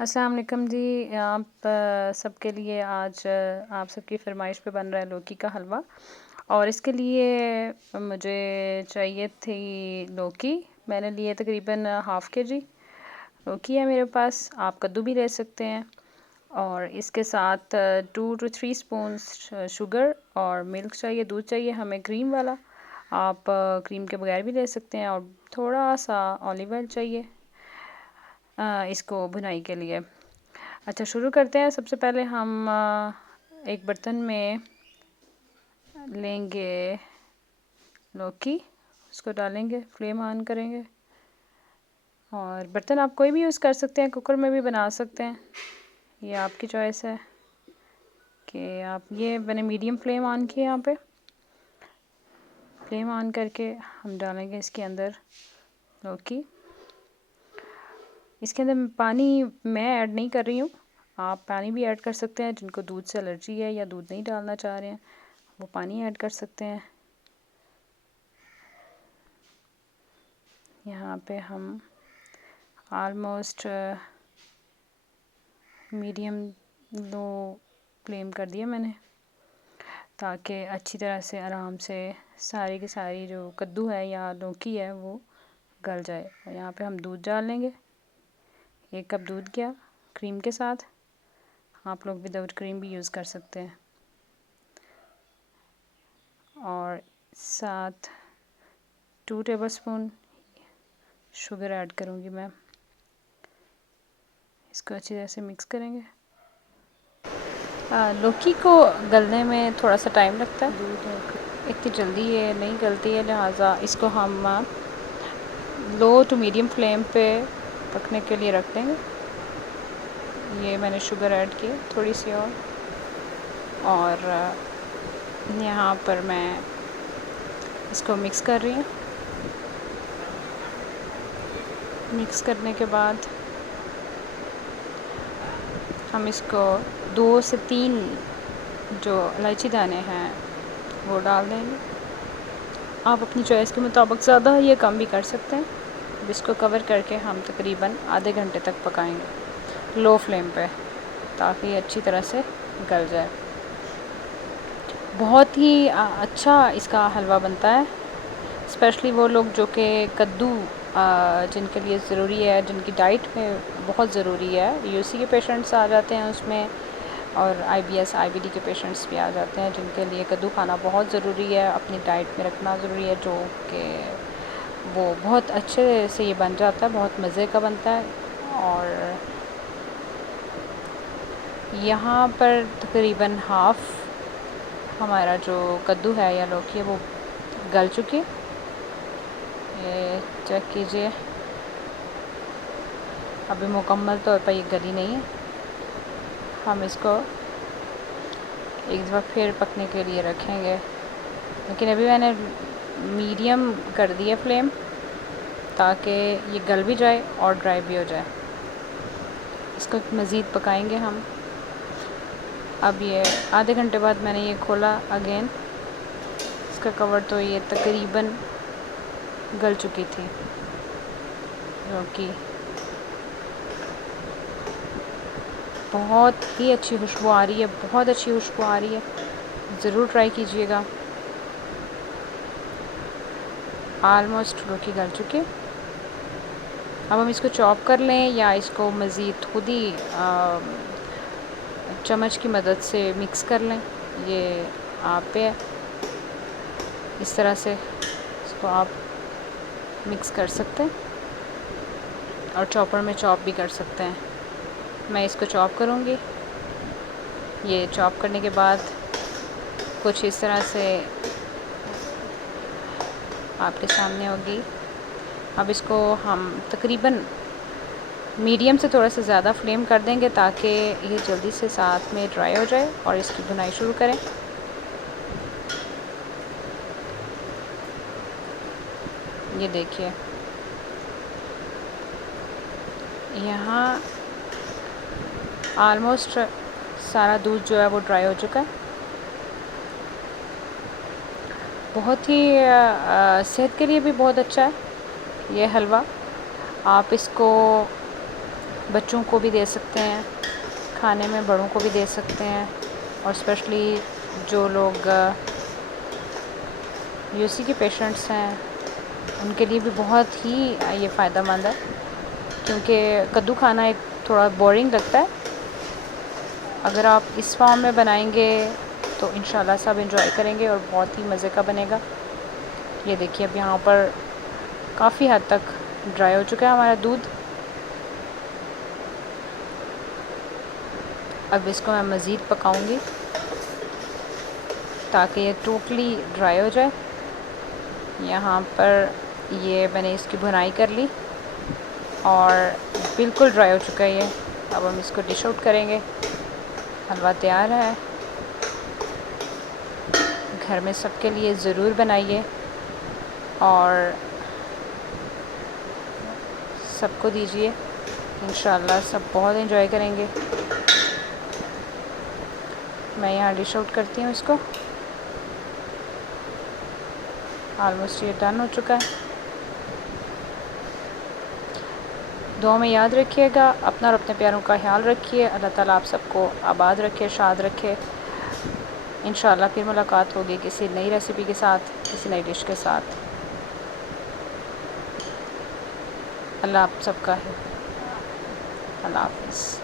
السلام علیکم جی، آپ سب کے لیے آج آپ سب کی فرمائش پہ بن رہا ہے لوکی کا حلوہ، اور اس کے لیے مجھے چاہیے تھی لوکی۔ میں نے لیے تقریباً ½ kg لوکی ہے میرے پاس، آپ کدو بھی لے سکتے ہیں، اور اس کے ساتھ 2 to 3 اسپونس شوگر اور ملک چاہیے، دودھ چاہیے ہمیں کریم والا، آپ کریم کے بغیر بھی لے سکتے ہیں، اور تھوڑا سا اولیو آئل چاہیے اس کو بھنائی کے لیے۔ اچھا شروع کرتے ہیں۔ سب سے پہلے ہم ایک برتن میں لیں گے لوکی، اس کو ڈالیں گے، فلیم آن کریں گے، اور برتن آپ کوئی بھی یوز کر سکتے ہیں، کوکر میں بھی بنا سکتے ہیں، یہ آپ کی چوائس ہے کہ آپ یہ میں نے میڈیم فلیم آن کی ہے، یہاں پہ فلیم آن کر کے ہم ڈالیں گے اس کے اندر لوکی۔ اس کے اندر پانی میں ایڈ نہیں کر رہی ہوں، آپ پانی بھی ایڈ کر سکتے ہیں، جن کو دودھ سے الرجی ہے یا دودھ نہیں ڈالنا چاہ رہے ہیں وہ پانی ایڈ کر سکتے ہیں۔ یہاں پہ ہم آلموسٹ میڈیم لو فلیم کر دیا میں نے، تاکہ اچھی طرح سے آرام سے ساری کی ساری جو کدو ہے یا لوکی ہے وہ گل جائے۔ اور یہاں پہ ہم دودھ ڈال لیں گے، 1 کپ دودھ گیا کریم کے ساتھ، آپ لوگ وداؤٹ کریم بھی یوز کر سکتے ہیں، اور ساتھ 2 ٹیبل اسپون شوگر ایڈ کروں گی میں، اس کو اچھی طرح سے مکس کریں گے۔ لوکی کو گلنے میں تھوڑا سا ٹائم لگتا ہے، اتنی جلدی یہ نہیں گلتی ہے، لہٰذا اس کو ہم لو ٹو میڈیم فلیم پہ پکنے کے لیے رکھ دیں گے۔ یہ میں نے شوگر ایڈ کی تھوڑی سی، اور یہاں پر میں اس کو مکس کر رہی ہوں۔ مکس کرنے کے بعد ہم اس کو 2 سے 3 جو الائچی دانے ہیں وہ ڈال دیں گے، آپ اپنی چوائس کے مطابق زیادہ یا کم بھی کر سکتے ہیں۔ اب اس کو کور کر کے ہم تقریباً آدھے گھنٹے تک پکائیں گے لو فلیم پہ، تاکہ یہ اچھی طرح سے گل جائے۔ بہت ہی اچھا اس کا حلوہ بنتا ہے، اسپیشلی وہ لوگ جو کہ کدو جن کے لیے ضروری ہے، جن کی ڈائٹ میں بہت ضروری ہے، یو سی کے پیشنٹس آ جاتے ہیں اس میں، اور I B S I B D کے پیشنٹس بھی آ جاتے ہیں، جن کے لیے کدو کھانا بہت ضروری ہے، اپنی ڈائٹ میں رکھنا ضروری ہے، جو کہ وہ بہت اچھے سے یہ بن جاتا ہے، بہت مزے کا بنتا ہے۔ اور یہاں پر تقریباً ہاف ہمارا جو کدو ہے یا لوکی ہے وہ گل چکی، یہ چیک کیجئے، ابھی مکمل طور پر یہ گلی نہیں ہے۔ ہم اس کو ایک دفعہ پھر پکنے کے لیے رکھیں گے، لیکن ابھی میں نے میڈیم کر دی ہے فلیم، تاکہ یہ گل بھی جائے اور ڈرائی بھی ہو جائے۔ اس کو مزید پکائیں گے ہم۔ اب یہ آدھے گھنٹے بعد میں نے یہ کھولا اگین، اس کا کور، تو یہ تقریباً گل چکی تھی لوکی۔ بہت ہی اچھی خوشبو آ رہی ہے، بہت اچھی خوشبو آ رہی ہے، ضرور ٹرائی کیجئے گا۔ آلموسٹ لوکی گل چکی، اب ہم اس کو چاپ کر لیں یا اس کو مزید خود ہی چمچ کی مدد سے مکس کر لیں، یہ آپ پہ ہے، اس طرح سے اس کو آپ مکس کر سکتے ہیں، اور چاپر میں چاپ بھی کر سکتے ہیں۔ میں اس کو چاپ کروں گی، یہ چاپ کرنے کے بعد کچھ اس طرح سے آپ کے سامنے ہوگی۔ اب اس کو ہم تقریباً میڈیم سے تھوڑا سا زیادہ فلیم کر دیں گے، تاکہ یہ جلدی سے ساتھ میں ڈرائی ہو جائے، اور اس کی بنائی شروع کریں۔ یہ دیکھیے یہاں آلموسٹ سارا دودھ جو ہے وہ ڈرائی ہو چکا ہے۔ بہت ہی صحت کے لیے بھی بہت اچھا ہے یہ حلوہ۔ آپ اس کو بچوں کو بھی دے سکتے ہیں کھانے میں، بڑوں کو بھی دے سکتے ہیں، اور اسپیشلی جو لوگ یو سی کے پیشنٹس ہیں ان کے لیے بھی بہت ہی یہ فائدہ مند ہے، کیونکہ کدو کھانا ایک تھوڑا بورنگ لگتا ہے۔ اگر آپ اس فارم میں بنائیں گے تو انشاءاللہ سب انجوائے کریں گے اور بہت ہی مزے کا بنے گا۔ یہ دیکھیے اب یہاں پر کافی حد تک ڈرائی ہو چکا ہے ہمارا دودھ۔ اب اس کو میں مزید پکاؤں گی تاکہ یہ ٹوٹلی ڈرائی ہو جائے۔ یہاں پر یہ میں نے اس کی بھنائی کر لی اور بالکل ڈرائی ہو چکا ہے یہ۔ اب ہم اس کو ڈش آؤٹ کریں گے۔ حلوہ تیار ہے، گھر میں سب کے لیے ضرور بنائیے اور سب کو دیجیے، انشاءاللہ سب بہت انجوائے کریں گے۔ میں یہاں ڈش آؤٹ کرتی ہوں اس کو۔ آلموسٹ یہ ڈن ہو چکا ہے۔ دعا میں یاد رکھیے گا، اپنا اور اپنے پیاروں کا خیال رکھیے۔ اللہ تعالیٰ آپ سب کو آباد رکھے، شاد رکھے۔ انشاءاللہ پھر ملاقات ہوگی کسی نئی ریسیپی کے ساتھ، کسی نئی ڈش کے ساتھ۔ اللہ آپ سب کا ہے۔ اللہ حافظ۔